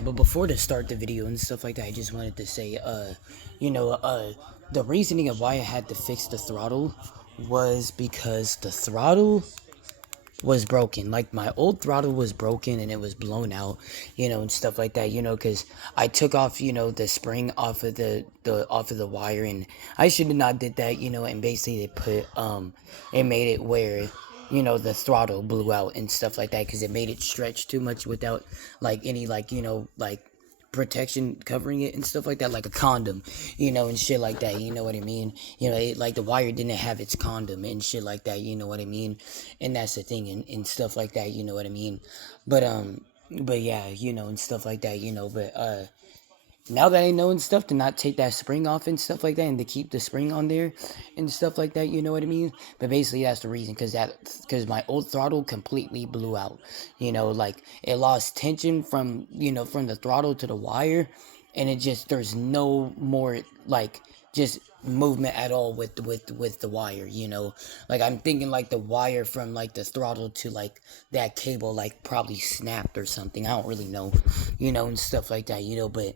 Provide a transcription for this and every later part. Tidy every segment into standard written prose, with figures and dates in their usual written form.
yeah, but before to start the video and stuff like that, I just wanted to say, the reasoning of why I had to fix the throttle was because the throttle was broken. Like, my old throttle was broken and it was blown out, and stuff like that, because I took off, the spring off of the wire, and I should have not did that, and basically it made it where, the throttle blew out and stuff like that, because it made it stretch too much without, like, any, like, protection covering it and stuff like that, like a condom, and shit like that, you know what I mean? Like, the wire didn't have its condom and shit like that, you know what I mean? And that's the thing, and stuff like that, you know what I mean? But yeah, and stuff like that, but now that I know and stuff, to not take that spring off and stuff like that, and to keep the spring on there and stuff like that, you know what I mean? But basically, that's the reason, because my old throttle completely blew out, like, it lost tension from the throttle to the wire, and there's no more, like, just movement at all with the wire, like, I'm thinking, like, the wire from, like, the throttle to, like, that cable, like, probably snapped or something. I don't really know, and stuff like that, but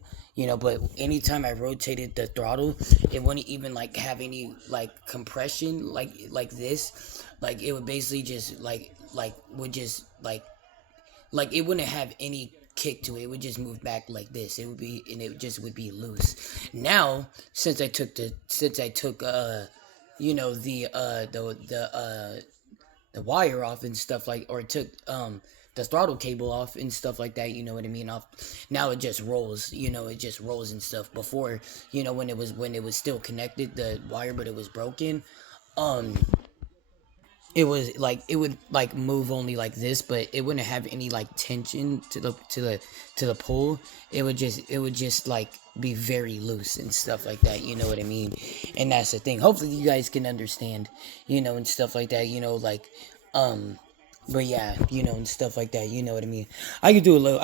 anytime I rotated the throttle, it wouldn't even, like, have any, like, compression, like this. Like, it would basically just, would just, like, it wouldn't have any kick to it. It would just move back like this. It would be, and it just would be loose. Now, since I took the wire off and stuff, like, or took the throttle cable off and stuff like that, you know what I mean, off, now it just rolls, it just rolls and stuff. Before, when it was still connected, the wire, but it was broken, it was like, it would, like, move only like this, but it wouldn't have any, like, tension to the pull. It would just like be very loose and stuff like that, you know what I mean? And that's the thing. Hopefully you guys can understand, and stuff like that, but yeah, and stuff like that, you know what I mean? I could do a little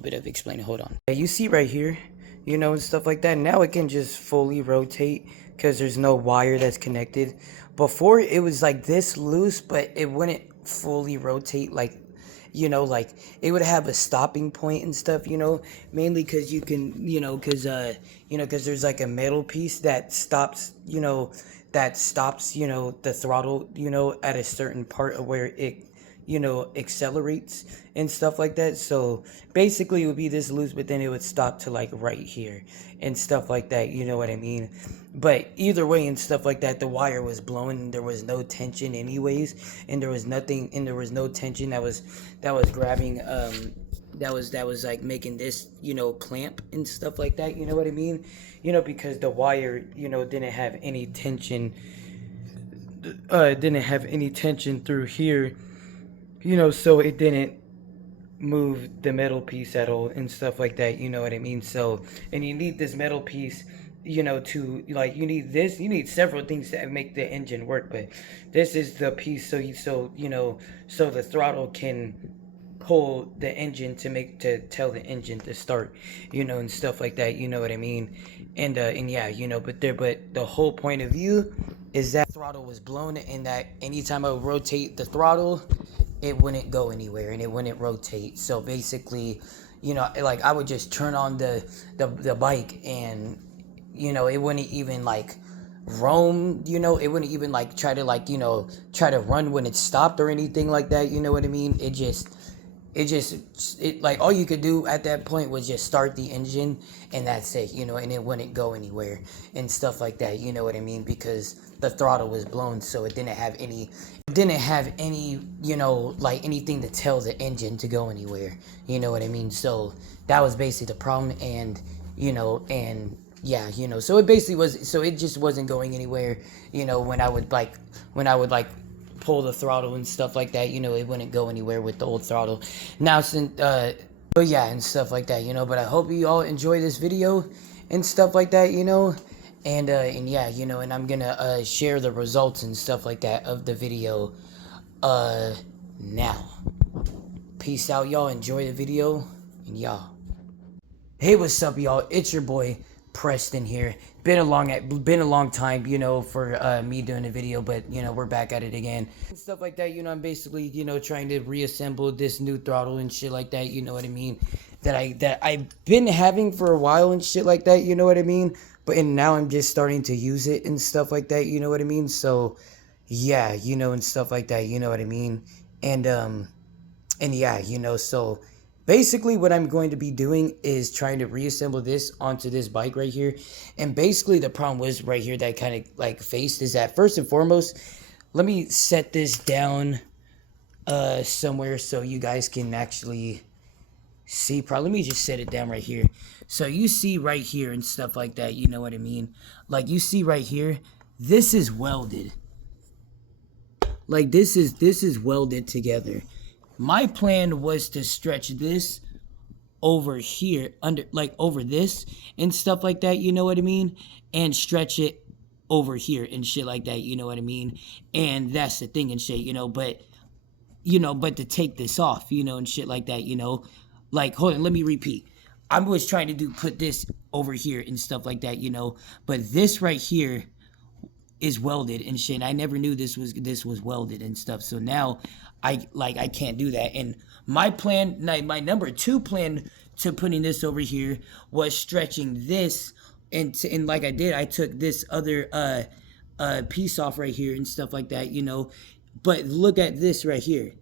bit of explaining. Hold on. Yeah, you see right here, and stuff like that. Now it can just fully rotate because there's no wire that's connected. Before, it was like this loose, but it wouldn't fully rotate, like, like, it would have a stopping point and stuff, mainly because you can, because there's, like, a metal piece that stops, the throttle, at a certain part of where it, accelerates and stuff like that. So basically it would be this loose, but then it would stop to, like, right here and stuff like that, you know what I mean? But either way and stuff like that, the wire was blowing, and there was no tension anyways, and there was nothing, and there was no tension that was grabbing, that was like making this, clamp and stuff like that, you know what I mean? Because the wire, didn't have any tension, through here, so it didn't move the metal piece at all and stuff like that, you know what I mean? So, and you need this metal piece, to, like, you need several things to make the engine work, but this is the piece, so the throttle can pull the engine to tell the engine to start, and stuff like that, you know what I mean? And yeah, but the whole point of view is that throttle was blown, and that anytime I would rotate the throttle, it wouldn't go anywhere and it wouldn't rotate. So basically, like, I would just turn on the bike, and it wouldn't even, like, roam, it wouldn't even, like, try to run when it stopped or anything like that, you know what I mean? It like, all you could do at that point was just start the engine, and that's it, and it wouldn't go anywhere and stuff like that, you know what I mean? Because the throttle was blown, so it didn't have any, like, anything to tell the engine to go anywhere, you know what I mean? So that was basically the problem, and and yeah, so it just wasn't going anywhere, when I would pull the throttle and stuff like that, it wouldn't go anywhere with the old throttle. Now, since but yeah, and stuff like that, but I hope you all enjoy this video and stuff like that, and yeah, and I'm gonna share the results and stuff like that of the video now. Peace out, y'all. Enjoy the video, and y'all. Hey, what's up, y'all? It's your boy pressed in here. Been a long time, you know, for me doing a video, but you know, we're back at it again and stuff like that. You know, I'm basically, you know, trying to reassemble this new throttle and shit like that. You know what I mean? That I've been having for a while and shit like that. You know what I mean? And now I'm just starting to use it and stuff like that. You know what I mean? So yeah, you know, and stuff like that. You know what I mean? And yeah, you know, so basically what I'm going to be doing is trying to reassemble this onto this bike right here. And basically the problem was right here that I kind of like faced is that first and foremost, let me set this down somewhere so you guys can actually see. Probably let me just set it down right here. So you see right here and stuff like that, you know what I mean? Like you see right here, this is welded. Like this is welded together. My plan was to stretch this over here, under, like over this and stuff like that, you know what I mean? And stretch it over here and shit like that, you know what I mean? And that's the thing and shit, you know, but to take this off, you know, and shit like that, you know? Like, hold on, let me repeat. I was trying to put this over here and stuff like that, you know? But this right here is welded and shit. I never knew this was welded and stuff. So now I can't do that. And my plan, my number 2 plan to putting this over here was stretching this, and like I did, I took this other piece off right here and stuff like that, you know. But look at this right here.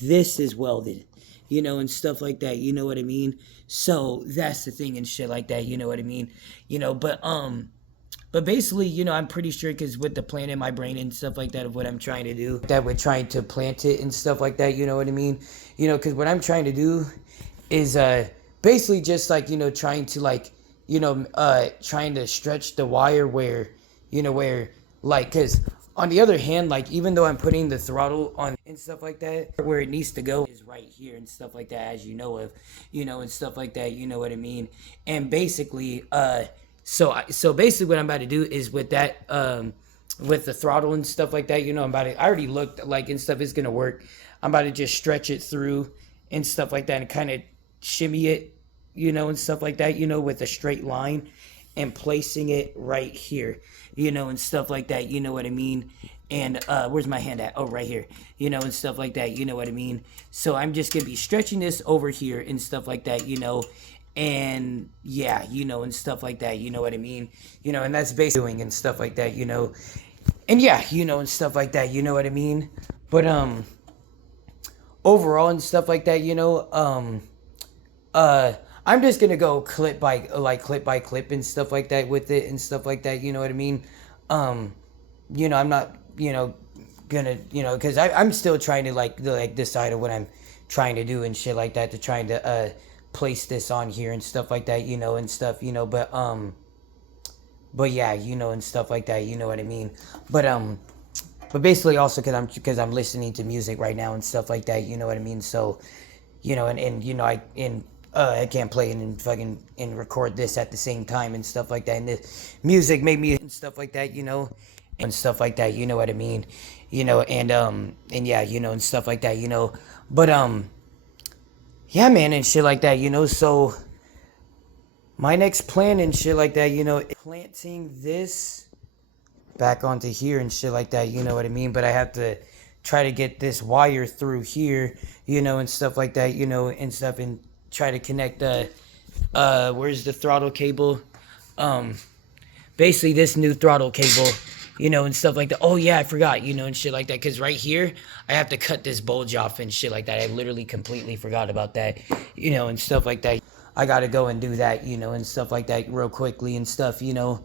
This is welded, you know, and stuff like that, you know what I mean? So that's the thing and shit like that, you know what I mean? You know, but basically, you know, I'm pretty sure because with the plan in my brain and stuff like that of what I'm trying to do, that we're trying to plant it and stuff like that, you know what I mean? You know, because what I'm trying to do is basically just like, you know, trying to like, you know, trying to stretch the wire where, you know, where like, because on the other hand, like even though I'm putting the throttle on and stuff like that, where it needs to go is right here and stuff like that, as you know of, you know, and stuff like that, you know what I mean? And basically, So basically what I'm about to do is with that, with the throttle and stuff like that, you know, I already looked like and stuff is going to work. I'm about to just stretch it through and stuff like that and kind of shimmy it, you know, and stuff like that, you know, with a straight line and placing it right here, you know, and stuff like that, you know what I mean? And where's my hand at? Oh, right here, you know, and stuff like that, you know what I mean? So I'm just going to be stretching this over here and stuff like that, you know. And yeah, you know, and stuff like that, you know what I mean? You know, and that's basically doing and stuff like that, you know. And yeah, you know, and stuff like that, you know what I mean? But overall and stuff like that, you know, I'm just gonna go clip by clip and stuff like that with it and stuff like that, you know what I mean? You know, I'm not, you know, gonna, you know, because I'm still trying to like decide on what I'm trying to do and shit like that, to trying to place this on here and stuff like that, you know, and stuff, you know, but yeah, you know, and stuff like that, you know what I mean? But basically also because I'm listening to music right now and stuff like that, you know what I mean? So, you know, and you know, I can't play and fucking and record this at the same time and stuff like that, and the music made me and stuff like that, you know, and stuff like that, you know what I mean? You know, and yeah, you know, and stuff like that, you know, but yeah, man, and shit like that, you know. So my next plan and shit like that, you know, planting this back onto here and shit like that, you know what I mean? But I have to try to get this wire through here, you know, and stuff like that, you know, and stuff, and try to connect where's the throttle cable? Basically this new throttle cable, you know, and stuff like that. Oh yeah, I forgot, you know, and shit like that, because right here I have to cut this bulge off and shit like that. I literally completely forgot about that, you know, and stuff like that. I gotta go and do that, you know, and stuff like that real quickly and stuff, you know.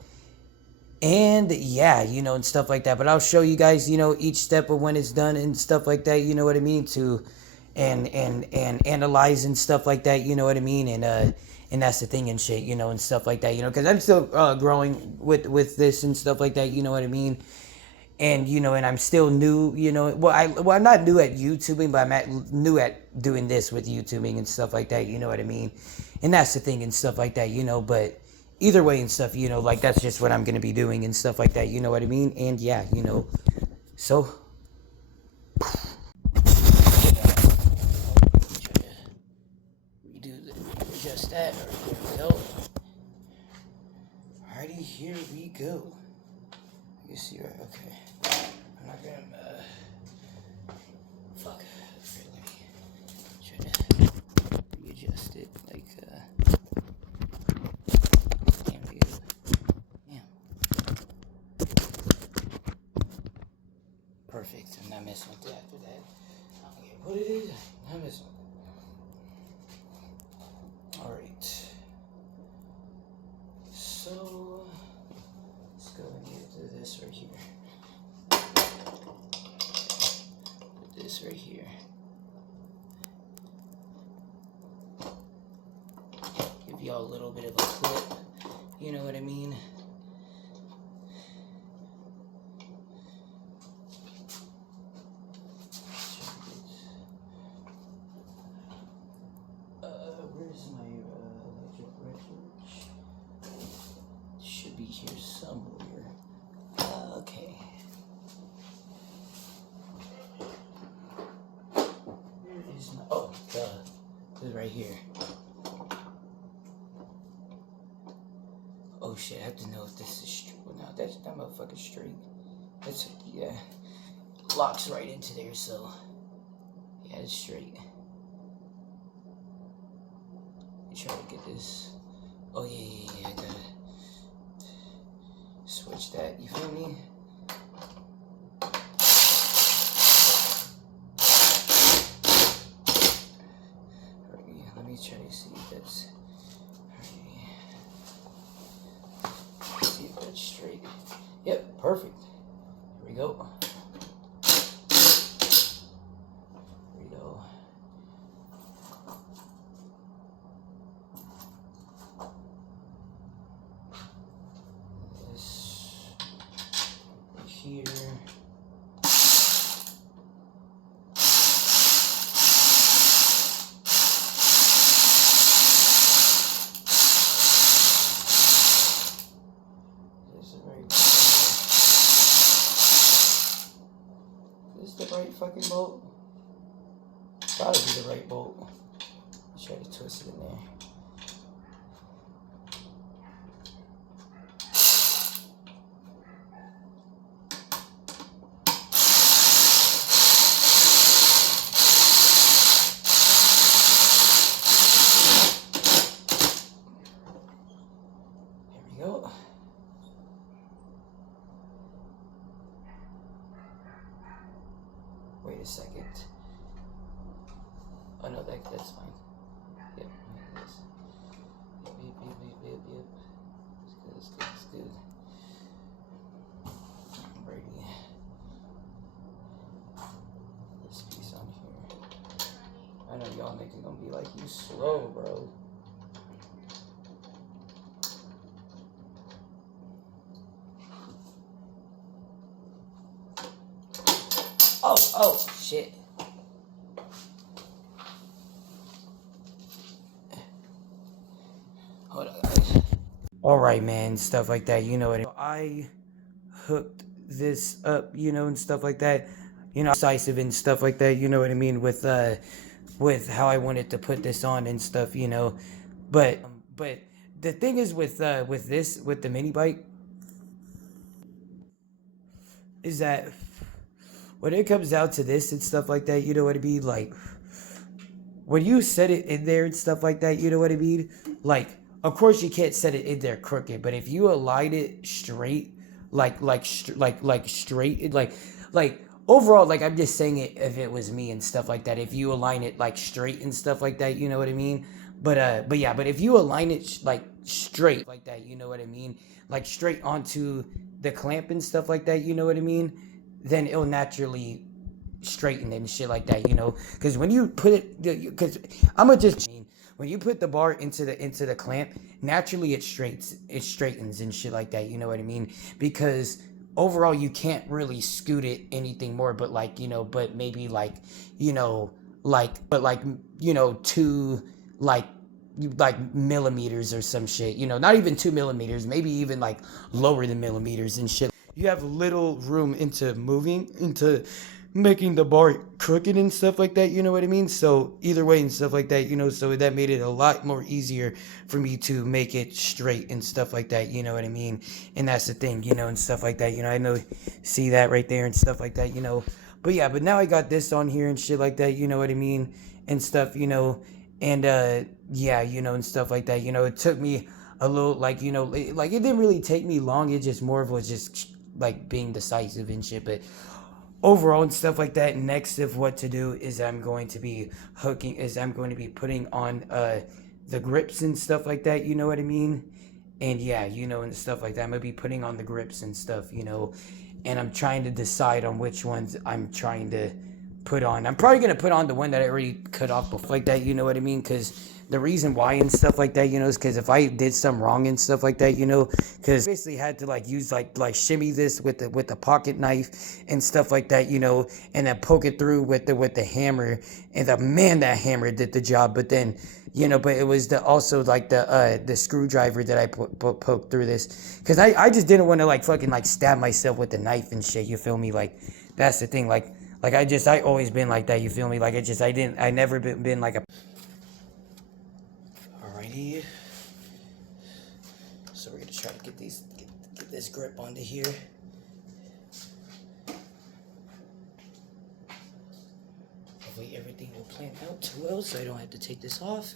And yeah, you know, and stuff like that. But I'll show you guys, you know, each step of when it's done and stuff like that, you know what I mean, to and analyze and stuff like that, you know what I mean, and that's the thing and shit, you know, and stuff like that, you know, because I'm still growing with this and stuff like that, you know what I mean, and you know, and I'm still new, you know, I'm not new at YouTubing, but I'm new at doing this with YouTubing and stuff like that, you know what I mean, and that's the thing and stuff like that, you know, but either way and stuff, you know, like that's just what I'm gonna be doing and stuff like that, you know what I mean, and yeah, you know, so. Just that, there we go. here we go. You see, right? Okay. I'm not gonna, fuck. Okay, let me try to readjust it, like, damn, damn. Perfect. I'm not messing with that after that. I don't care what it is. I'm not messing with it. Alright. So, let's go and do this right here. Put this right here. Give y'all a little bit of a clip. You know what I mean? Where's my electric wrench? Should be here somewhere. Okay. Where is my? Oh, it's right here. Oh shit! I have to know if this is straight. Well, no, that motherfucker's straight. That's yeah. Locks right into there, so yeah, it's straight. Try to get this. Oh yeah, I gotta switch that. You feel me? Alright, let me try to see if that's. Alright. See if that's straight. Yep, perfect. Here we go. Here we go. Here. Is this the right fucking bolt? Gotta be the right bolt. Let's try to twist it in there. Wait a second. Oh no, that's fine. Yep, that's, yep. It's good. Alrighty. This piece on here. I know y'all niggas gonna be like, you slow, bro. Oh, shit. Hold on, guys. Alright, man, stuff like that, you know what I hooked this up, you know, and stuff like that. You know, decisive and stuff like that, you know what I mean, with how I wanted to put this on and stuff, you know. But the thing is with the mini bike is that when it comes down to this and stuff like that, you know what I mean? Like, when you set it in there and stuff like that, you know what I mean? Like, of course you can't set it in there crooked, but if you align it straight, like straight, like overall, like I'm just saying it if it was me and stuff like that. If you align it like straight and stuff like that, you know what I mean? But if you align it like straight like that, you know what I mean? Like straight onto the clamp and stuff like that, you know what I mean? Then it'll naturally straighten and shit like that, you know. Because when you put it, because when you put the bar into the clamp, naturally it straightens and shit like that, you know what I mean? Because overall you can't really scoot it anything more, but like, you know, but maybe like, you know, two like millimeters or some shit, you know, not even 2 millimeters, maybe even like lower than millimeters and shit. You have little room into making the bar crooked and stuff like that, you know what I mean? So either way and stuff like that, you know, so that made it a lot more easier for me to make it straight and stuff like that, you know what I mean? And that's the thing, you know, and stuff like that, you know, I know, see that right there and stuff like that, you know. But yeah, but now I got this on here and shit like that, you know what I mean? And stuff, you know, and yeah, you know, and stuff like that, you know, it took me a little, like, you know, like it didn't really take me long, it just more of was just like being decisive and shit, but overall and stuff like that. Next of what to do is I'm going to be putting on the grips and stuff like that, you know what I mean? And yeah, you know, and stuff like that. I'm gonna be putting on the grips and stuff, you know, and I'm trying to decide on which ones I'm trying to put on. I'm probably gonna put on the one that I already cut off before, like that, you know what I mean? Because the reason why and stuff like that, you know, is because if I did something wrong and stuff like that, you know, because basically had to like use like shimmy this with the pocket knife and stuff like that, you know, and then poke it through with the hammer, and that hammer did the job. But then, you know, but it was the also like the screwdriver that I poked through this, because I just didn't want to like fucking like stab myself with the knife and shit, you feel me? Like that's the thing, like I always been like that, you feel me? Like I never been like a. Alrighty, so we're gonna try to get this grip onto here. Hopefully everything will plan out well, so I don't have to take this off.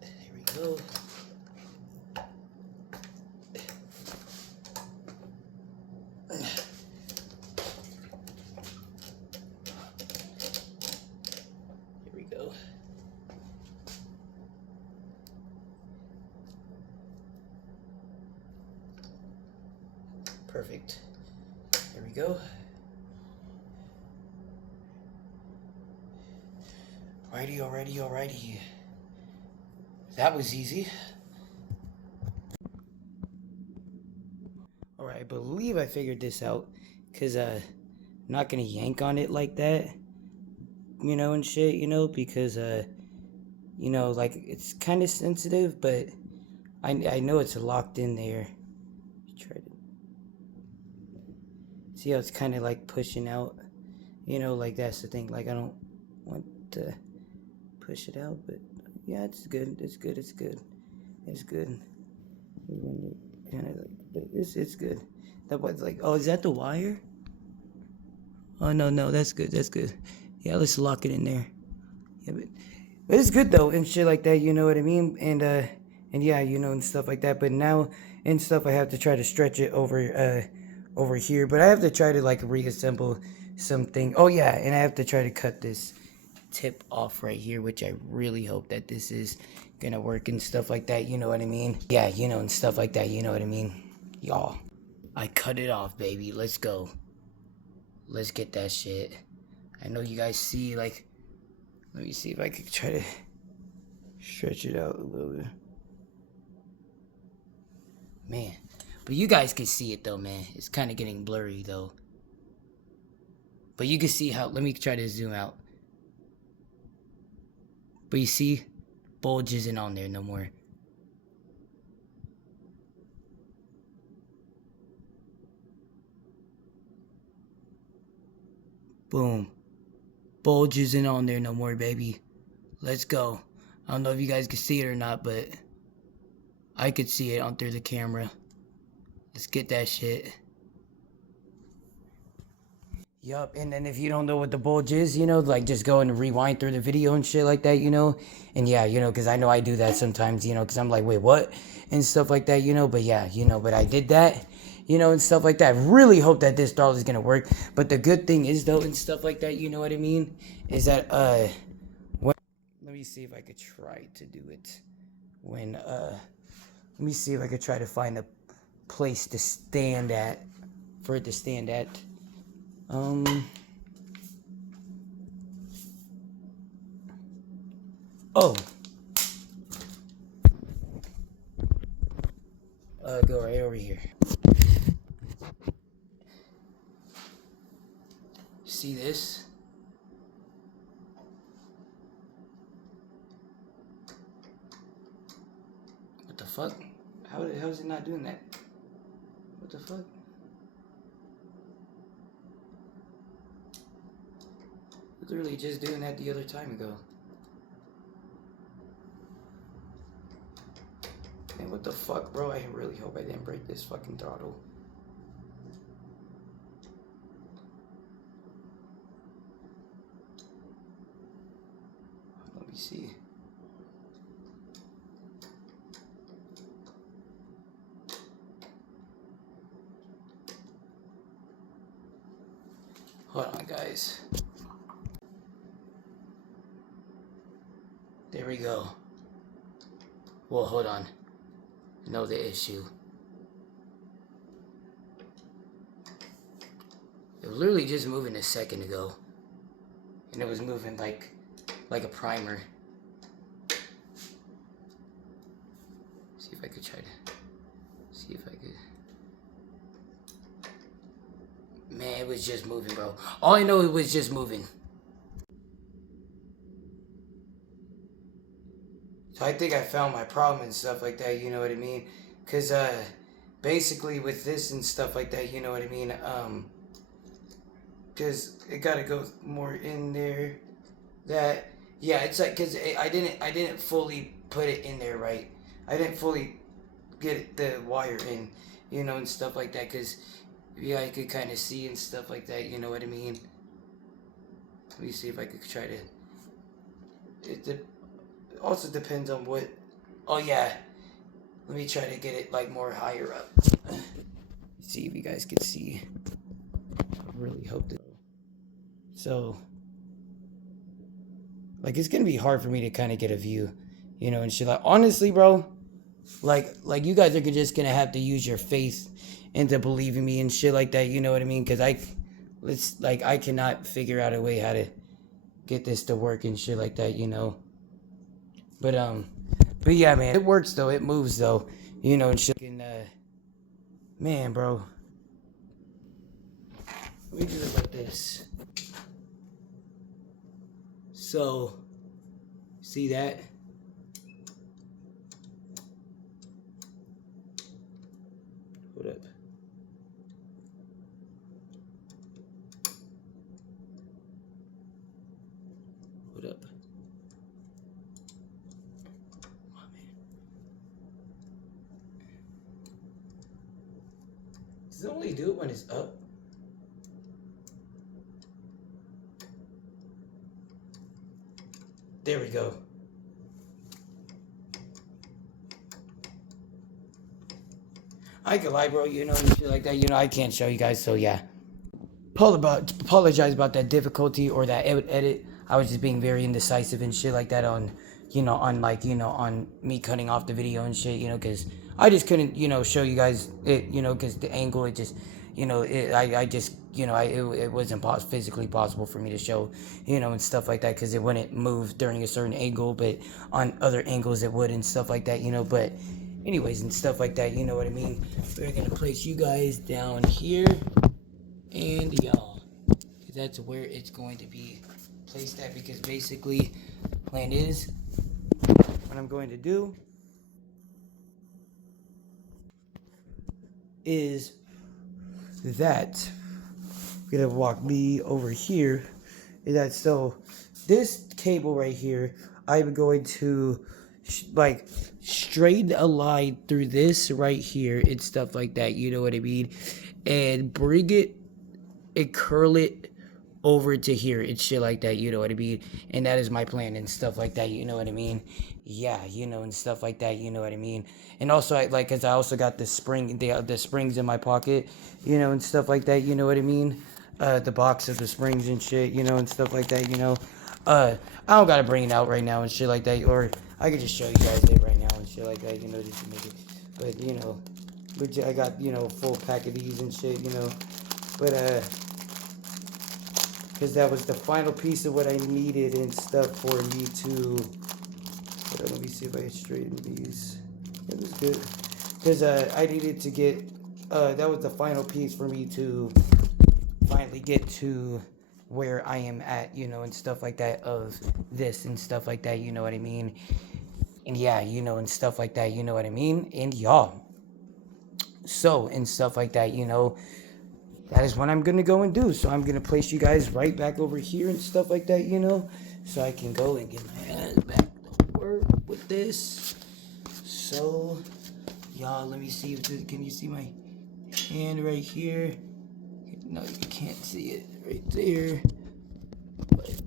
There we go. Here we go. Perfect. There we go. Alrighty. That was easy. Alright, I believe I figured this out. Cause I'm not gonna yank on it like that. You know, and shit, you know, because you know, like it's kinda sensitive, but I know it's locked in there. Try to see how it's kinda like pushing out. You know, like that's the thing. Like I don't want to push it out, but yeah, it's good. It's good. Kind of like it's good. That was like, oh, is that the wire? Oh no, that's good. Yeah, let's lock it in there. Yeah, but it's good though and shit like that. You know what I mean? And yeah, you know, and stuff like that. But now and stuff, I have to try to stretch it over here. But I have to try to like reassemble something. Oh yeah, and I have to try to cut this tip off right here, which I really hope that this is gonna work and stuff like that, you know what I mean? Yeah, you know, and stuff like that, you know what I mean? Y'all, I cut it off, baby. Let's go. Let's get that shit. I know you guys see, like, let me see if I could try to stretch it out a little bit. Man, but you guys can see it though, man. It's kind of getting blurry though. But you can see how, let me try to zoom out. But you see, bulge isn't on there no more. Boom. Bulge isn't on there no more, baby. Let's go. I don't know if you guys can see it or not, but I could see it on through the camera. Let's get that shit. Yup, and then if you don't know what the bulge is, you know, like just go and rewind through the video and shit like that, you know? And yeah, you know, because I know I do that sometimes, you know, because I'm like, wait, what? And stuff like that, you know? But yeah, you know, but I did that, you know, and stuff like that. I really hope that this throttle is going to work. But the good thing is, though, and stuff like that, you know what I mean? Is that, let me see if I could try to do it when, let me see if I could try to find a place to stand at, for it to stand at. Oh. Go right over here. See this? What the fuck? How is it not doing that? What the fuck? Literally just doing that the other time ago. Man, what the fuck, bro? I really hope I didn't break this fucking throttle. Let me see. Hold on, guys. There we go. Well, hold on. I know the issue. It was literally just moving a second ago. And it was moving like a primer. See if I could try to... See if I could... Man, it was just moving, bro. All I know, it was just moving. So I think I found my problem and stuff like that, you know what I mean? Because, basically with this and stuff like that, you know what I mean? Because it got to go more in there. That, yeah, it's like, because I didn't fully put it in there right. I didn't fully get the wire in, you know, and stuff like that. Because, yeah, I could kind of see and stuff like that, you know what I mean? Let me see if I could try to... It also depends on what... Oh, yeah. Let me try to get it, like, more higher up. See if you guys can see. I really hope that... So... Like, it's gonna be hard for me to kind of get a view. You know, and shit. Like, honestly, bro... Like you guys are just gonna have to use your faith into believing me and shit like that. You know what I mean? Because I cannot figure out a way how to get this to work and shit like that, you know. But yeah, man, it works though. It moves though, you know, and shit. And man, bro, let me do it like this. So, see that? Hold up. Hold up. Does it only do it when it's up? There we go. I could lie, bro, you know, and shit like that. You know, I can't show you guys, so yeah. Apologize about that difficulty or that edit. I was just being very indecisive and shit like that on, you know, on like, you know, on me cutting off the video and shit, you know, because I just couldn't, you know, show you guys it, you know, because the angle, it just, you know, I just, you know, it wasn't physically possible for me to show, you know, and stuff like that, because it wouldn't move during a certain angle, but on other angles it would and stuff like that, you know, but anyways and stuff like that, you know what I mean. We're gonna place you guys down here, and y'all, that's where it's going to be placed at, because basically plan is what I'm going to do is that we're gonna walk me over here. Is that so? This cable right here, I'm going to like straighten a line through this right here and stuff like that. You know what I mean? And bring it and curl it over to here and shit like that, you know what I mean? And that is my plan and stuff like that, you know what I mean? Yeah, you know, and stuff like that, you know what I mean? And also, cause I also got the springs in my pocket, you know, and stuff like that, you know what I mean? The box of the springs and shit, you know, and stuff like that, you know? I don't gotta bring it out right now and shit like that, or I could just show you guys it right now and shit like that, you know, just to make it, but, you know, I got, you know, full pack of these and shit, you know, but, because that was the final piece of what I needed and stuff for me to... Let me see if I can straighten these. It was good. Because I needed to get... that was the final piece for me to finally get to where I am at, you know, and stuff like that, of this and stuff like that, you know what I mean? And yeah, you know, and stuff like that, you know what I mean? And y'all. So, and stuff like that, you know... that is what I'm gonna go and do. So I'm gonna place you guys right back over here and stuff like that, you know, so I can go and get my hands back to work with this. So y'all, let me see if this, can you see my hand right here? No, you can't see it right there. But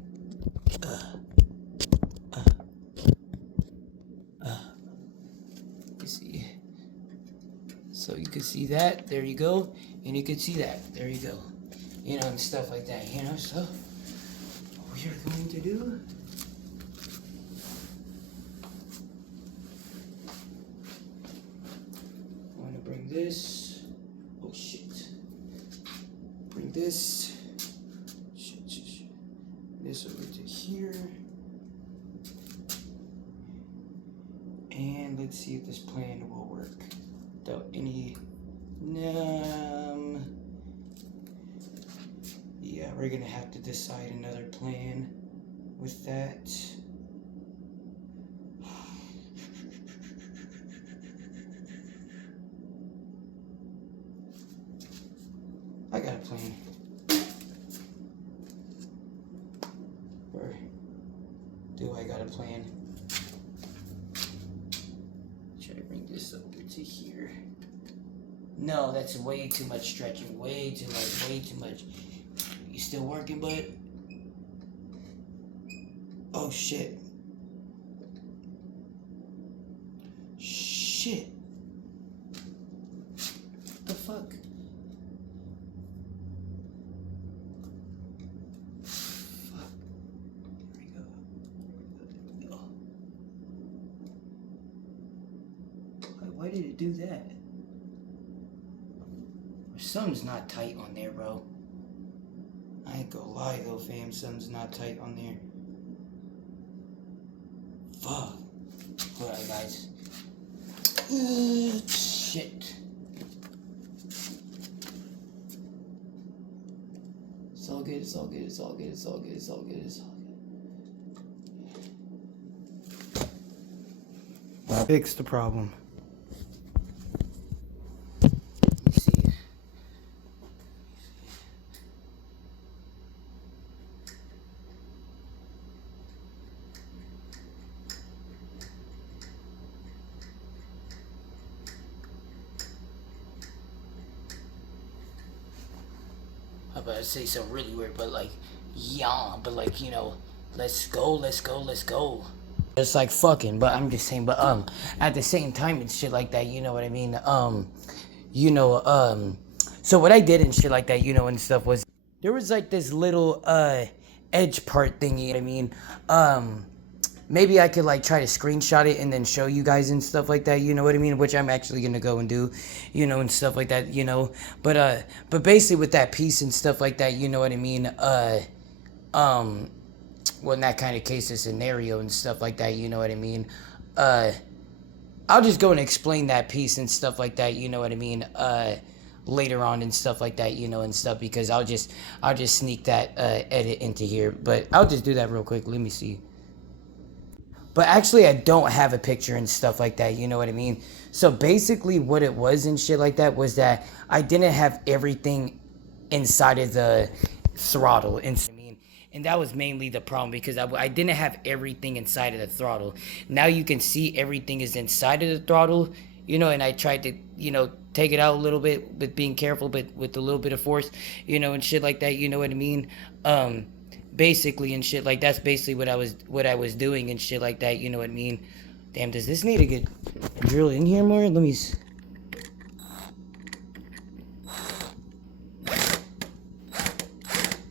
you see, so you can see that, there you go, and you can see that, there you go, you know, and stuff like that, you know. So what we are going to do, I want to bring this, oh shit, bring this, this over to here, and let's see if this plan will work without any, yeah, we're gonna have to decide another plan with that. I got a plan. Or do I got a plan? Try to bring this over to here. No, that's way too much stretching. Way too much. Way too much. You still working, bud? Oh, shit. Shit. What the fuck? Fuck. There we go. There we go. Why did it do that? Something's not tight on there, bro. I ain't gonna lie though, fam. Something's not tight on there. Fuck. Alright, guys. Shit. It's all good, it's all good, it's all good, it's all good, it's all good, it's all good. Fix the problem. I'm about to say something really weird, but like, yeah, but like, you know, let's go, let's go, let's go. It's like fucking, but I'm just saying, but at the same time and shit like that, you know what I mean? You know, so what I did and shit like that, you know, and stuff was, there was like this little edge part thingy, you know what I mean? Maybe I could like try to screenshot it and then show you guys and stuff like that, you know what I mean? Which I'm actually gonna go and do, you know, and stuff like that, you know. But basically with that piece and stuff like that, you know what I mean? Well, in that kind of case, a scenario and stuff like that, you know what I mean? I'll just go and explain that piece and stuff like that, you know what I mean? Later on and stuff like that, you know, and stuff, because I'll just sneak that edit into here. But I'll just do that real quick. Let me see. But actually, I don't have a picture and stuff like that, you know what I mean? So basically what it was and shit like that was that I didn't have everything inside of the throttle. And that was mainly the problem, because I didn't have everything inside of the throttle. Now you can see everything is inside of the throttle, you know, and I tried to, you know, take it out a little bit with being careful, but with a little bit of force, you know, and shit like that, you know what I mean? Basically and shit like that's basically what I was doing and shit like that, you know what I mean? Damn, does this need to get drilled in here more? Let me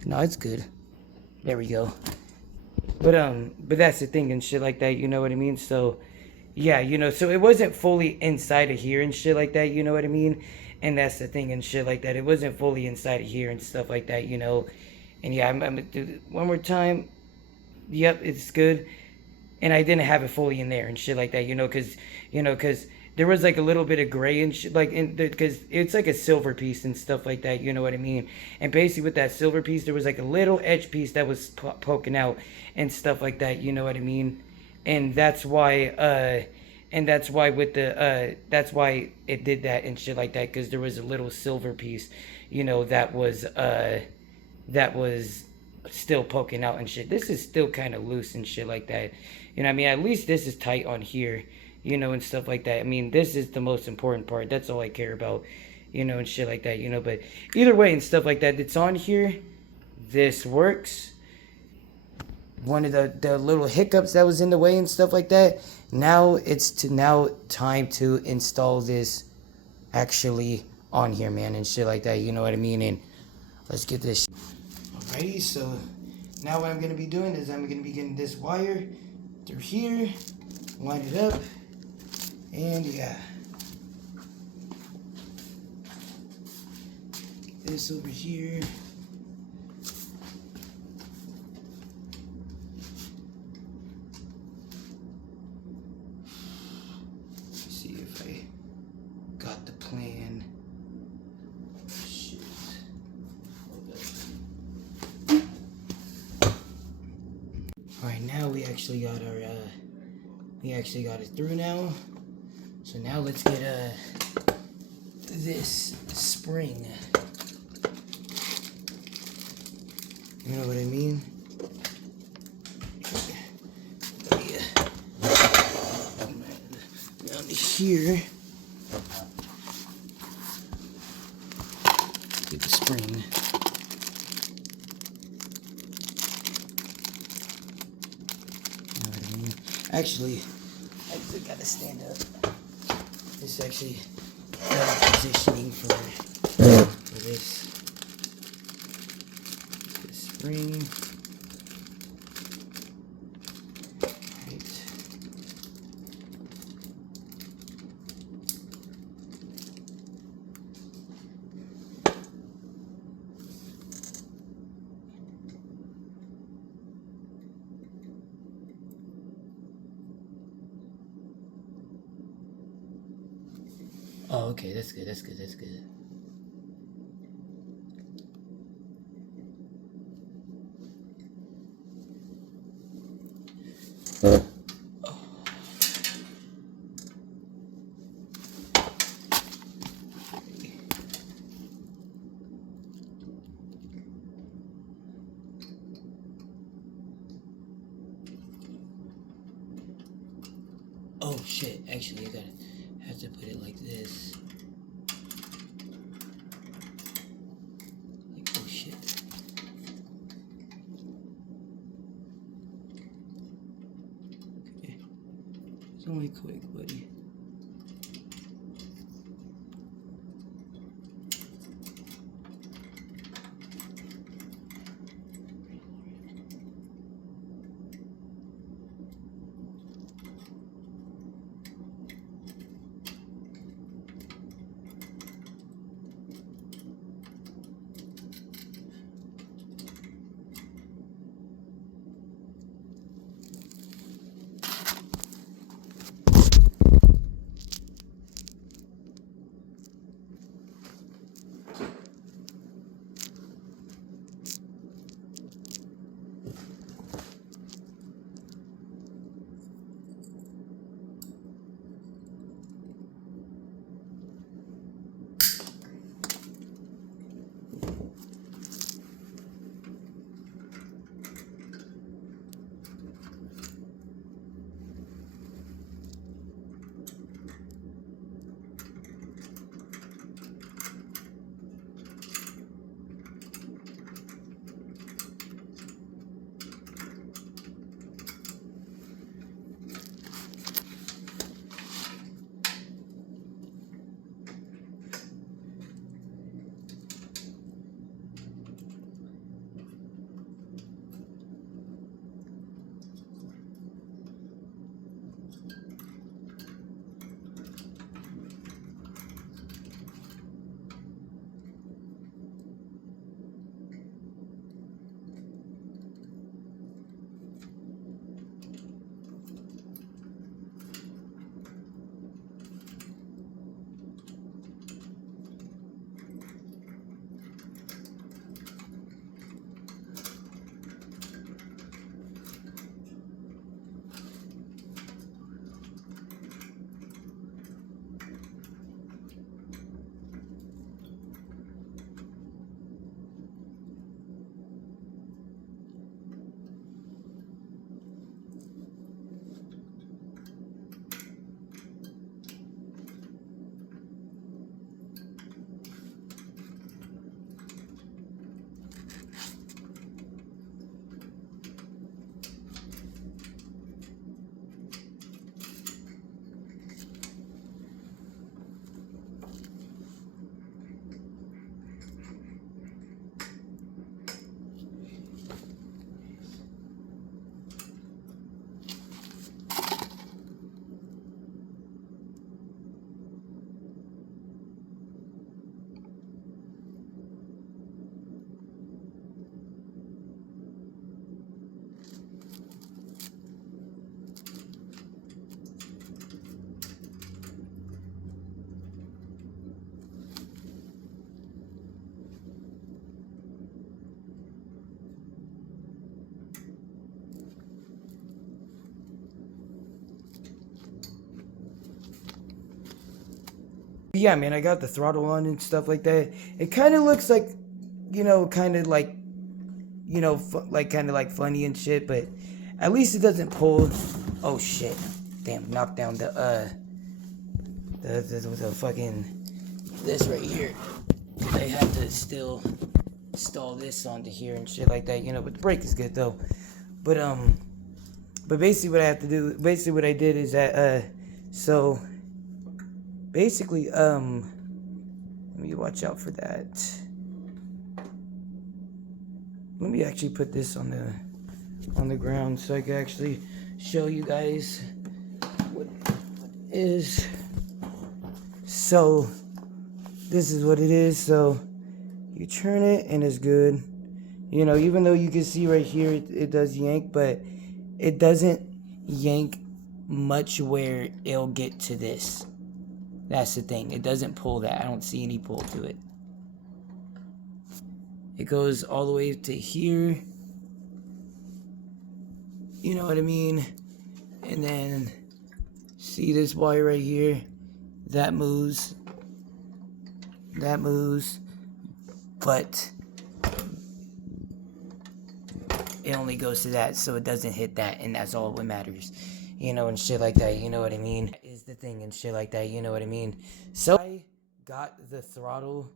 no, it's good. There we go. But that's the thing and shit like that, you know what I mean? So yeah, you know, so it wasn't fully inside of here and shit like that, you know what I mean? And that's the thing and shit like that. It wasn't fully inside of here and stuff like that, you know. And yeah, I'm gonna do it one more time. Yep, it's good. And I didn't have it fully in there and shit like that, you know, because there was like a little bit of gray and shit, like, because it's like a silver piece and stuff like that, you know what I mean? And basically with that silver piece, there was like a little edge piece that was poking out and stuff like that, you know what I mean? And that's why And that's why with the that's why it did that and shit like that, because there was a little silver piece, you know, that was still poking out and shit. This is still kind of loose and shit like that. You know what I mean? At least this is tight on here, you know, and stuff like that. I mean, this is the most important part. That's all I care about, you know, and shit like that, you know. But either way and stuff like that, it's on here. This works. One of the little hiccups that was in the way and stuff like that. Now it's time to install this actually on here, man, and shit like that. You know what I mean? And let's get this. Alrighty, so now what I'm gonna be doing is I'm gonna be getting this wire through here, line it up, and yeah. Get this over here. See if I got the plan. Shit. Alright, now we actually got our it through now. So now let's get this spring. You know what I mean? Down here. Get the spring. Actually, I gotta stand up. This is actually better positioning for this. This spring. Right. Oh, okay, that's good, that's good, that's good. Oh shit, actually I have to put it like this. Like, oh shit. Okay. It's only quick, buddy. Yeah, man, I got the throttle on and stuff like that. It kind of looks like, you know, kind of like, you know, like kind of like funny and shit, but at least it doesn't pull. Oh shit! Damn, knocked down the fucking this right here. They had to still install this onto here and shit like that, you know. But the brake is good though. But basically what I have to do, basically what I did is that so basically let me watch out for that. Let me actually put this on the ground so I can actually show you guys what it is. So this is what it is. So you turn it and it's good. You know, even though you can see right here it does yank, but it doesn't yank much where it'll get to this. That's the thing. It doesn't pull that. I don't see any pull to it. It goes all the way to here. You know what I mean? And then see this wire right here? That moves. That moves. But it only goes to that, so it doesn't hit that, and that's all what matters. You know, and shit like that, you know what I mean? That is the thing and shit like that, you know what I mean? So I got the throttle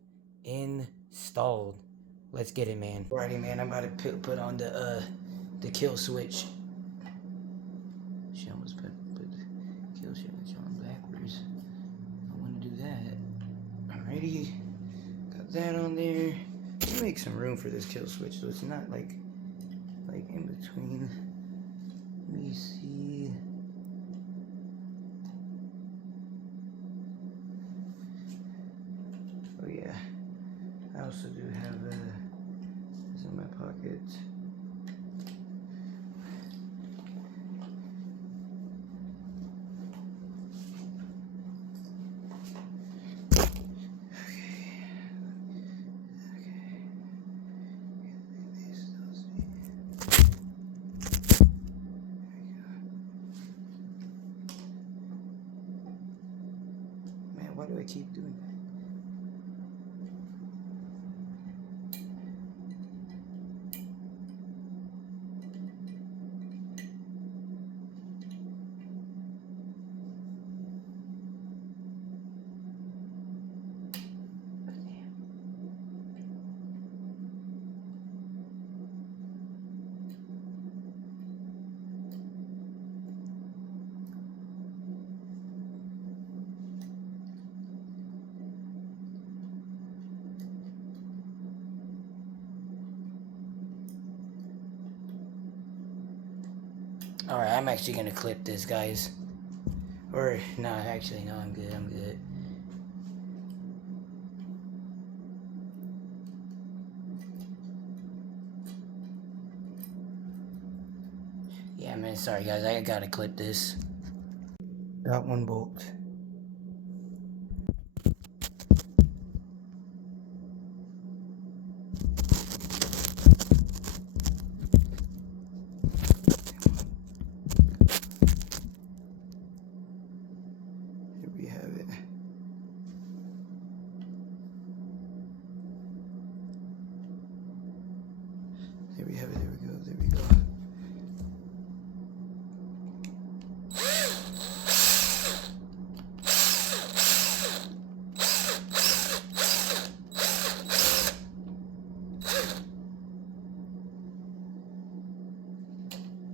installed. Let's get it, man. Alrighty, man, I'm about to put on the kill switch. She almost put the kill switch on backwards. I want to do that. Alrighty, got that on there. Let me make some room for this kill switch so it's not like in between. Let me see. Oh yeah, I also do have this in my pocket. Why do I keep doing that? Alright, I'm actually gonna clip this, guys. Or, no, actually, no, I'm good, I'm good. Yeah, man, sorry, guys, I gotta clip this. Got one bolt. There we have it, there we go, there we go.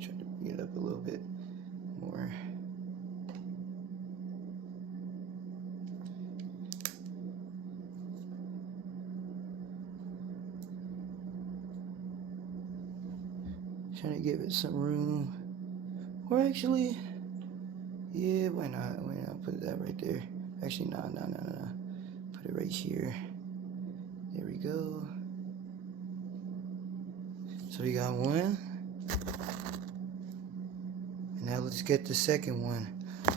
Try to bring it up a little bit more. Trying to give it some room. Or actually, yeah, why not? Why not put that right there? Actually, no. Put it right here. There we go. So we got one. And now let's get the second one.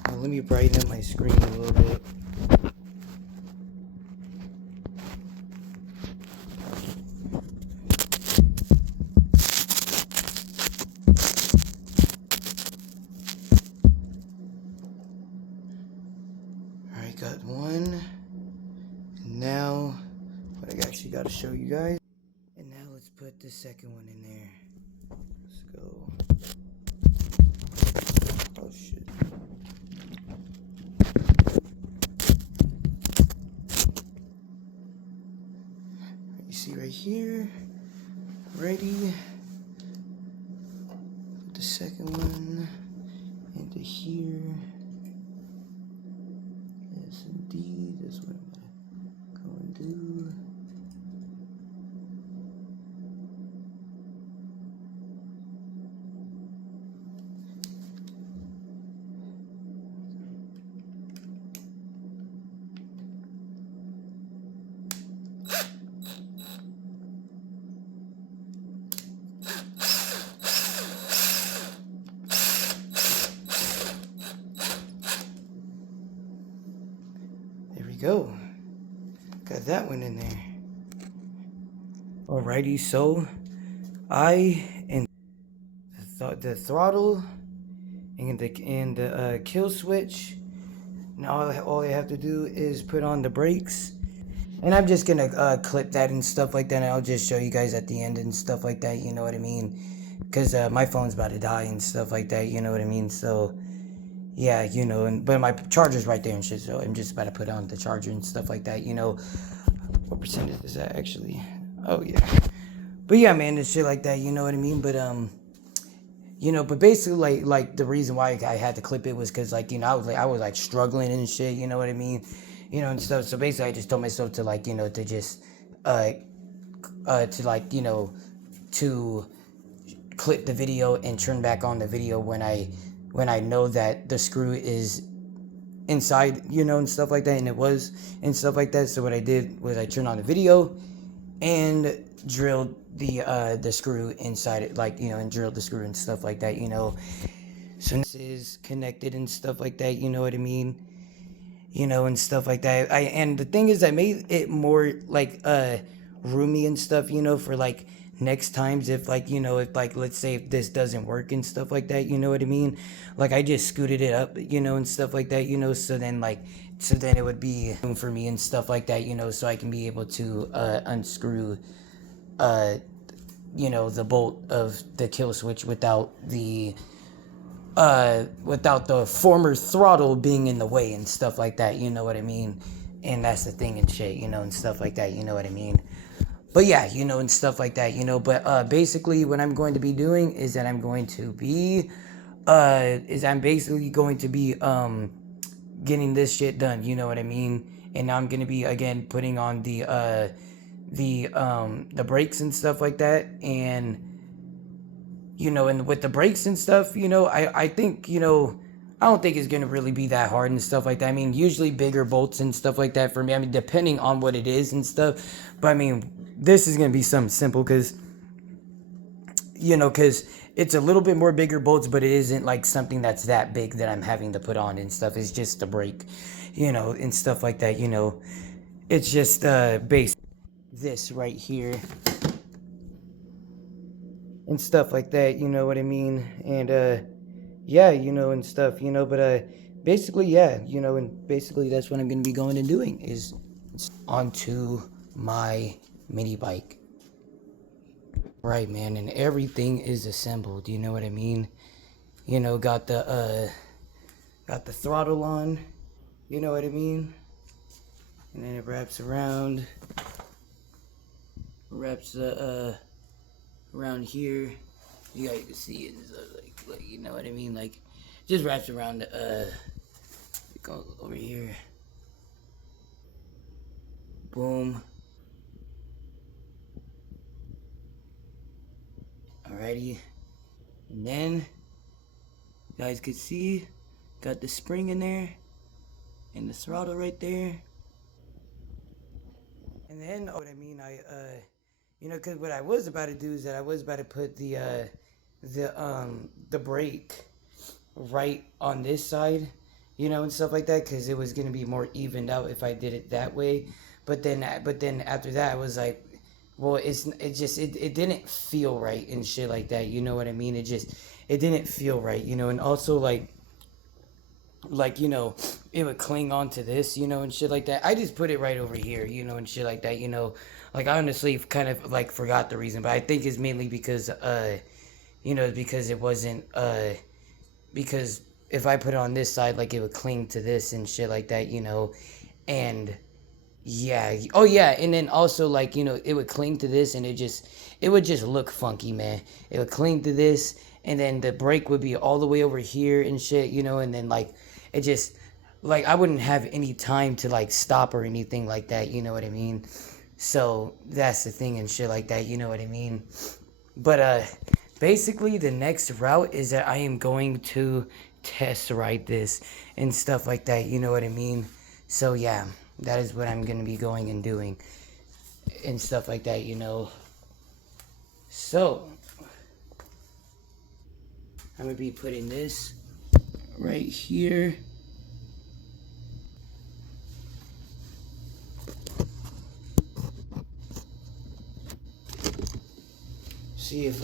Now let me brighten up my screen a little bit. Alright, got one. actually got to show you guys. And now let's put the second one in there. Let's go. Oh shit. You see right here. Ready. Put the second one into here. Yes, indeed. That's what I'm gonna go and do. There we go. Got that one in there. Alrighty, so the throttle and the kill switch. Now all I have to do is put on the brakes, and I'm just gonna clip that and stuff like that. And I'll just show you guys at the end and stuff like that. You know what I mean? Because my phone's about to die and stuff like that. You know what I mean? So yeah, you know, but my charger's right there and shit. So I'm just about to put on the charger and stuff like that. You know, what percentage is that actually? Oh yeah. But yeah, man, and shit like that. You know what I mean? But you know, but basically, like the reason why I had to clip it was because, like, you know, I was like struggling and shit. You know what I mean? You know, and stuff. So basically, I just told myself to, like, you know, to just to, like, you know, to clip the video and turn back on the video when I know that the screw is inside, you know, and stuff like that, and it was and stuff like that. So what I did was I turned on the video and drilled the screw inside it, like, you know, and drilled the screw and stuff like that, you know. So this is connected and stuff like that, you know what I mean, you know, and stuff like that. And the thing is, I made it more like roomy and stuff, you know, for like next times if, like, you know, if, like, let's say if this doesn't work and stuff like that, you know what I mean, like I just scooted it up, you know, and stuff like that, you know, so then it would be room for me and stuff like that, you know, so I can be able to unscrew you know, the bolt of the kill switch without the former throttle being in the way and stuff like that, you know what I mean. And that's the thing and shit, you know, and stuff like that, you know what I mean. But yeah, you know, and stuff like that, you know. But basically what I'm going to be doing is that I'm basically going to be getting this shit done, you know what I mean. And now I'm gonna be again putting on the brakes and stuff like that. And you know, and with the brakes and stuff, you know, I think, you know, I don't think it's gonna really be that hard and stuff like that. I mean, usually bigger bolts and stuff like that for me, I mean, depending on what it is and stuff. But I mean, this is gonna be something simple because, you know, because it's a little bit more bigger bolts, but it isn't like something that's that big that I'm having to put on and stuff. It's just the brake, you know, and stuff like that, you know. It's just basic. This right here and stuff like that, you know what I mean. And yeah, you know, and stuff, you know. But basically, yeah, you know, and basically that's what I'm gonna be going and doing is onto my mini bike. Right, man, and everything is assembled, you know what I mean. You know, got the throttle on, you know what I mean. And then it wraps around, around here. You guys can see it, like you know what I mean, like just wraps around go over here. Boom. Alrighty. And then you guys can see got the spring in there and the throttle right there. And then what I mean, you know, because what I was about to do is that I was about to put the brake right on this side, you know, and stuff like that, because it was gonna be more evened out if I did it that way. But then after that, I was like, well, it didn't feel right and shit like that, you know what I mean. It didn't feel right, you know. And also, like, like, you know, it would cling onto this, you know, and shit like that. I just put it right over here, you know, and shit like that, you know. Like, I honestly kind of like forgot the reason, but I think it's mainly because you know, because it wasn't because if I put it on this side, like, it would cling to this and shit like that, you know. And yeah, oh yeah, and then also, like, you know, it would cling to this, and it would just look funky, man. It would cling to this, and then the brake would be all the way over here and shit, you know. And then, like, it just, like, I wouldn't have any time to, like, stop or anything like that, you know what I mean. So that's the thing and shit like that, you know what I mean. But basically the next route is that I am going to test ride this and stuff like that, you know what I mean. So yeah, that is what I'm gonna be going and doing and stuff like that, you know. So I'm gonna be putting this right here. See if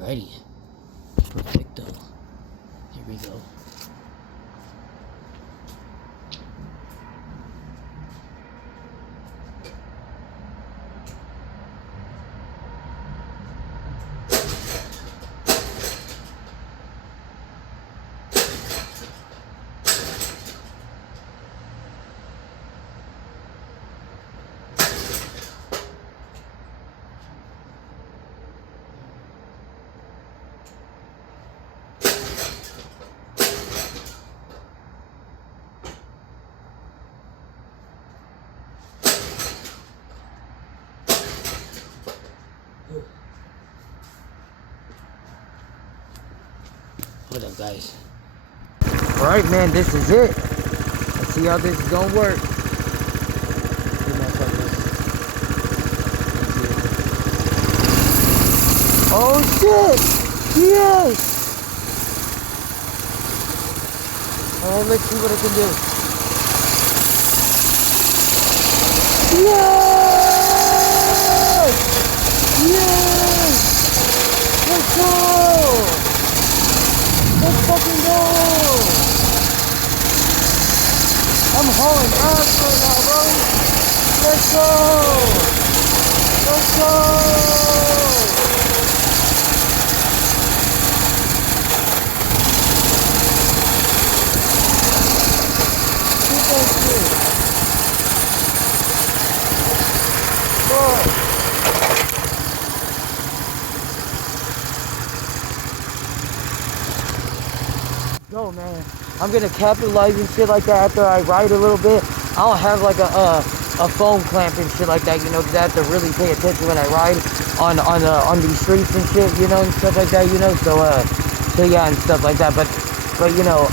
alrighty. Perfecto. Here we go. What up, guys? Alright, man, this is it. Let's see how this is gonna work. Oh shit! Yes! Oh, let's see what I can do. Yes! Yes! Let's go! Let's fucking go! I'm hauling ass right now, bro. Let's go! Let's go! Shoot that shit. Fuck. Go, man. I'm gonna capitalize and shit like that after I ride a little bit. I don't have like a foam clamp and shit like that, you know, because I have to really pay attention when I ride on these streets and shit, you know, and stuff like that, you know. So yeah, and stuff like that. But you know,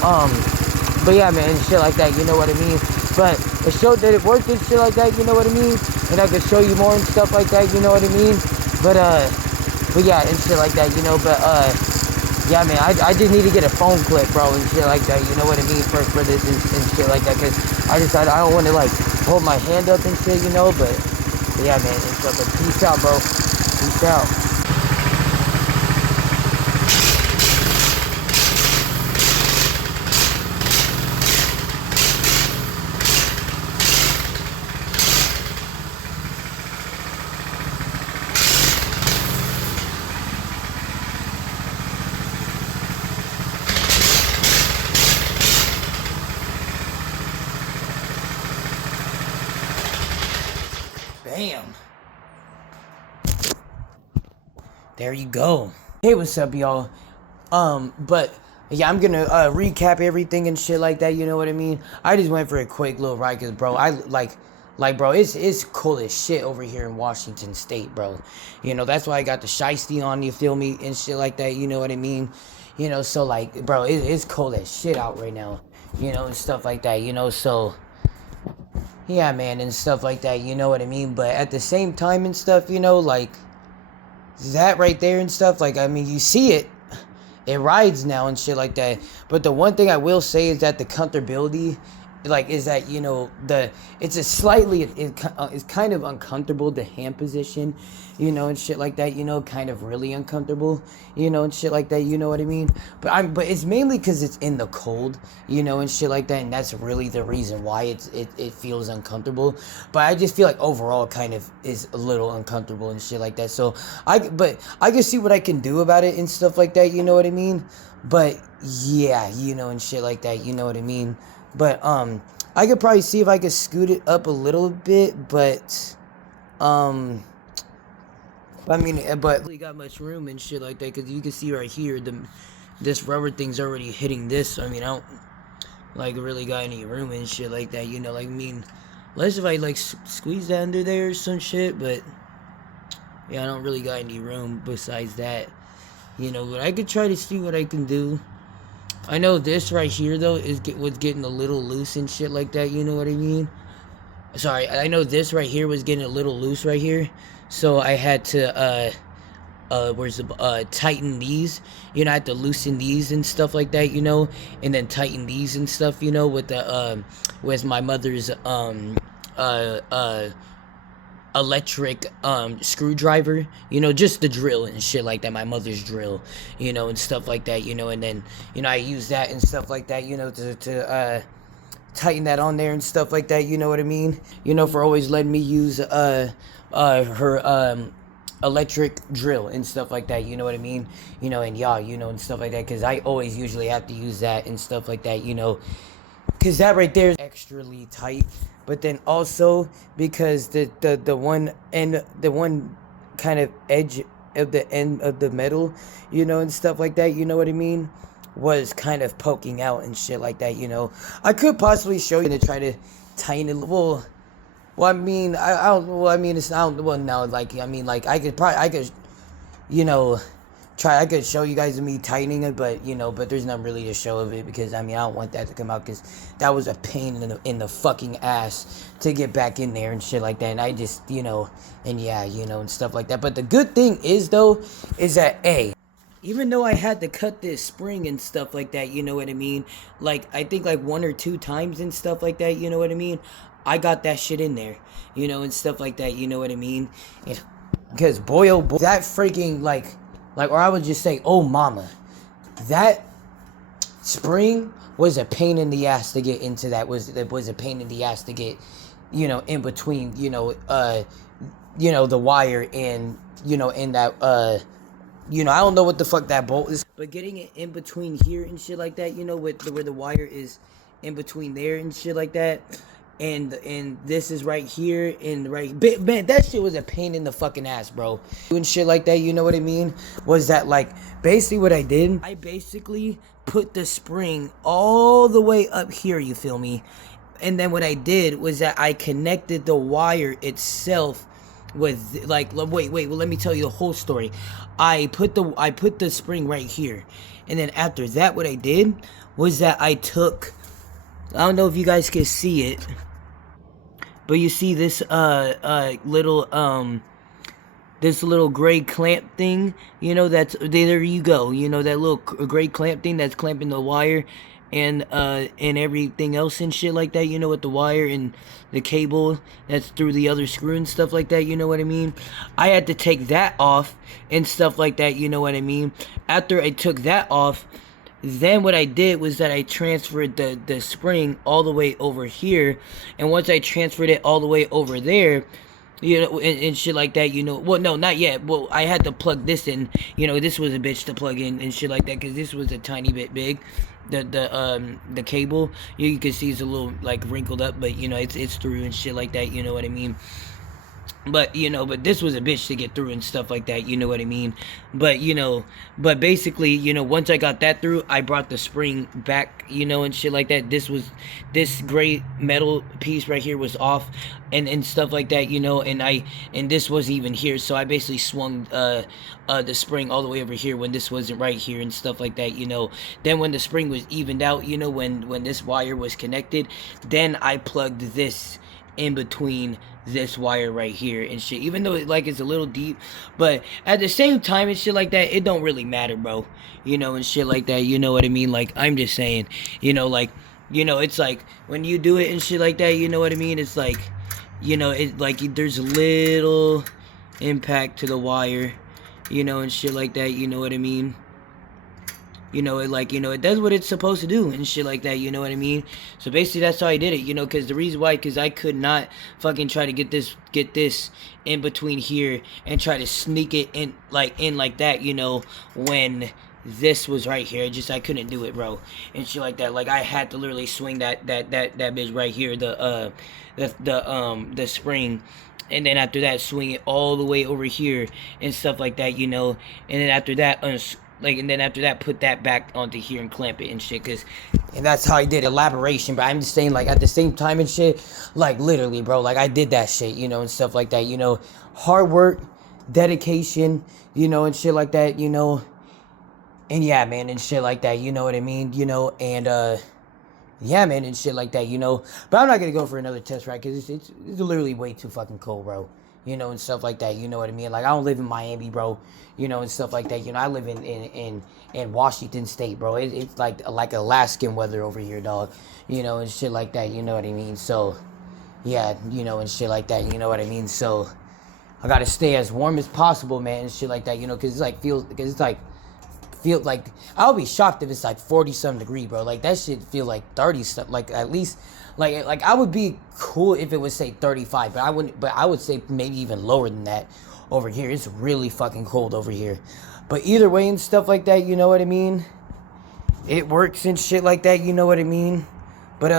but yeah, man, and shit like that, you know what I mean. But it showed that it worked and shit like that, you know what I mean. And I could show you more and stuff like that, you know what I mean. But yeah, and shit like that, you know. But yeah, man, I just need to get a phone clip, bro, and shit like that, you know what I mean, for this and shit like that, because I don't want to, like, hold my hand up and shit, you know, but yeah, man, and stuff, but peace out, bro, peace out. Bam. There you go. Hey, what's up, y'all? But yeah, I'm gonna recap everything and shit like that, you know what I mean? I just went for a quick little ride, cause bro, Like, bro, it's cool as shit over here in Washington State, bro. You know, that's why I got the shiesty on, you feel me, and shit like that, you know what I mean? You know, so, like, bro, it's cold as shit out right now, you know, and stuff like that, you know, so, yeah, man, and stuff like that, you know what I mean? But at the same time and stuff, you know, like, that right there and stuff, like, I mean, you see it, it rides now and shit like that. But the one thing I will say is that the comfortability, like, is that, you know, it's a slightly, it's kind of uncomfortable, the hand position, you know, and shit like that, you know, kind of really uncomfortable, you know, and shit like that, you know what I mean? But it's mainly because it's in the cold, you know, and shit like that, and that's really the reason why it feels uncomfortable. But I just feel like overall kind of is a little uncomfortable and shit like that. So but I can see what I can do about it and stuff like that, you know what I mean? But yeah, you know, and shit like that, you know what I mean? But I could probably see if I could scoot it up a little bit, but I mean, but really got much room and shit like that, because you can see right here, this rubber thing's already hitting this. I mean, I don't like really got any room and shit like that, you know, like, I mean, unless if I like squeeze that under there or some shit, but yeah, I don't really got any room besides that, you know. But I could try to see what I can do. I know this right here though was getting a little loose and shit like that, you know what I mean? Sorry, I know this right here was getting a little loose right here, so I had to tighten these, you know. I had to loosen these and stuff like that, you know, and then tighten these and stuff, you know, with the with my mother's electric screwdriver, you know, just the drill and shit like that, my mother's drill, you know, and stuff like that, you know. And then, you know, I use that and stuff like that, you know, to tighten that on there and stuff like that, you know what I mean? You know, for always letting me use her electric drill and stuff like that, you know what I mean? You know, and yeah, you know, and stuff like that, because I always usually have to use that and stuff like that, you know, because that right there is extremely tight. But then also because the one end, the one kind of edge of the end of the metal, you know, and stuff like that, you know what I mean, was kind of poking out and shit like that, you know. I could possibly show you to try to tighten it. Well, I mean, I don't. Well, I mean, it's not. Well, now, like, I mean, like, I could, you know, I could show you guys me tightening it, but, you know, but there's not really a show of it, because, I mean, I don't want that to come out, because that was a pain in the fucking ass to get back in there and shit like that. And I just, you know, and yeah, you know, and stuff like that. But the good thing is, though, is that, even though I had to cut this spring and stuff like that, you know what I mean, like, I think like 1 or 2 times and stuff like that, you know what I mean, I got that shit in there, you know, and stuff like that, you know what I mean, because boy, oh boy, that freaking, like, or I would just say, oh mama, that spring was a pain in the ass to get into. That was a pain in the ass to get, you know, in between, you know, the wire and, you know, in that, you know, I don't know what the fuck that bolt is, but getting it in between here and shit like that, you know, with where the wire is in between there and shit like that, and this is right here and right, man, that shit was a pain in the fucking ass, bro, and shit like that, you know what I mean? Was that, like, basically what I did, I basically put the spring all the way up here, you feel me? And then what I did was that I connected the wire itself with, like, wait, well, let me tell you the whole story. I put the spring right here, and then after that, what I did was that I took, I don't know if you guys can see it, but you see this this little gray clamp thing, you know, that's, there you go, you know, that little gray clamp thing that's clamping the wire and everything else and shit like that, you know, with the wire and the cable that's through the other screw and stuff like that, you know what I mean? I had to take that off and stuff like that, you know what I mean? After I took that off, then what I did was that I transferred the spring all the way over here, and once I transferred it all the way over there, you know, and shit like that, you know, well, no, not yet, well, I had to plug this in, you know, this was a bitch to plug in and shit like that, because this was a tiny bit big, the cable, you can see it's a little, like, wrinkled up, but, you know, it's through and shit like that, you know what I mean? But but this was a bitch to get through and stuff like that, you know what I mean? But but basically, once I got that through, I brought the spring back, and shit like that. This gray metal piece right here was off, and stuff like that, and this wasn't even here, so I basically swung the spring all the way over here when this wasn't right here and stuff like that. Then when the spring was evened out, when this wire was connected, then I plugged this in between this wire right here and shit, even though it's a little deep, but at the same time and shit like that, it don't really matter, bro, and shit like that, you know what I mean? Like, I'm just saying, it's like when you do it and shit like that, you know what I mean? It's like, it like there's a little impact to the wire, and shit like that, you know what I mean? It does what it's supposed to do and shit like that, you know what I mean? So basically that's how I did it, because the reason why, because I could not fucking try to get this in between here and try to sneak it in like that, when this was right here. I couldn't do it, bro, and shit like that. Like, I had to literally swing that bitch right here, the spring, and then after that swing it all the way over here and stuff like that, and then after that put that back onto here and clamp it and shit, and that's how I did elaboration. But I'm just saying, like, at the same time and shit, like, literally, bro, like, I did that shit, and stuff like that, hard work, dedication, and shit like that, and yeah, man, and shit like that, you know what I mean, and yeah, man, and shit like that, but I'm not gonna go for another test ride, because it's literally way too fucking cold, bro, and stuff like that, you know what I mean? Like, I don't live in Miami, bro, and stuff like that, I live in Washington State, bro. It's like Alaskan weather over here, dog, and shit like that, you know what I mean? So, yeah, and shit like that, you know what I mean? So, I gotta stay as warm as possible, man, and shit like that, because feel like, I'll be shocked if it's like 40-something degree, bro. Like, that shit feel like 30-something, like, at least, like I would be cool if it was, say, 35, but I would say maybe even lower than that over here. It's really fucking cold over here. But either way and stuff like that, you know what I mean? It works and shit like that, you know what I mean? But,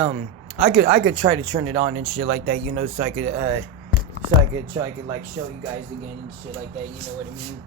I could try to turn it on and shit like that, so I could, like, show you guys again and shit like that, you know what I mean?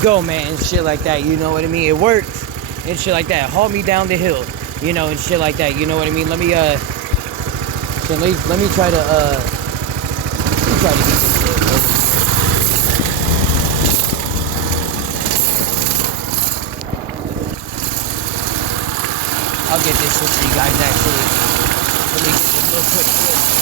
Go, man, and shit like that, you know what I mean? It works and shit like that. Haul me down the hill, and shit like that, you know what I mean? Let me try to get this shit, bro. I'll get this shit for you guys, actually. Let me get this real quick.